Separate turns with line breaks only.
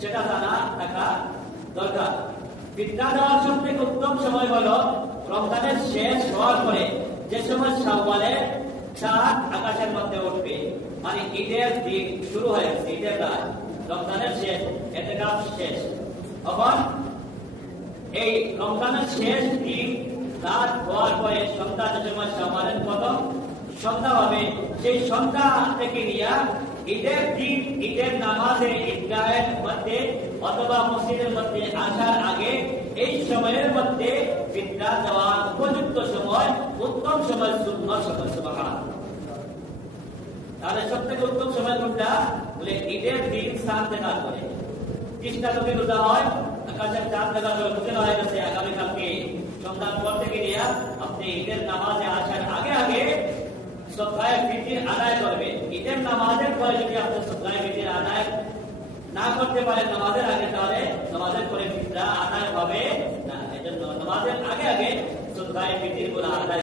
সেটা জানা থাকা দরকার। ফিতনা দেওয়ার সব উত্তম সময় হলো রমজানের শেষ হওয়ার পরে, যে সময় শাওয়ালের চাঁদ আকাশের মধ্যে উঠবে মানে ঈদের দিন শুরু হয়ে গেছে, ঈদের রাত। রমজানের শেষ এতে কাজ শেষ। তখন এই রমজানের শেষ দিন, রাত হওয়ার পরে সন্ধ্যা যে সময় শাওয়ালের প্রথম সন্ধ্যা হবে সেই সন্ধ্যা থেকে নিয়ে ঈদের দিন, ঈদের নামাজে ঈদগাহের মধ্যে অথবা মসজিদের মধ্যে আসার আগে এই সময়ের মধ্যে বিদ্যা দেওয়ার উপযুক্ত সময়, উত্তম সময় শূন্য সময় সুবাহ তাহলে সব থেকে উত্তম সময় কোনটা? বলে ঈদের দিন সাত দেখা করে। কৃষ্ণা যদি রোজা হয়, আকাশের চাঁদ দেখা করে হয়ে গেছে আগামীকালকে। সন্ধ্যার পর থেকে নিয়ে আপনি ঈদের নামাজে আগে সপ্তাহে ফিতির আদায় করবে। ঈদের নামাজের পরে যদি আপনি সপ্তাহে ফিতির আদায় না করতে পারেন নামাজের আগে, তাহলে নামাজের পরে ফিতরা আদায় হবে না। এজন্য নামাজের আগে আগে সপ্তাহে ফিতিরগুলো আদায়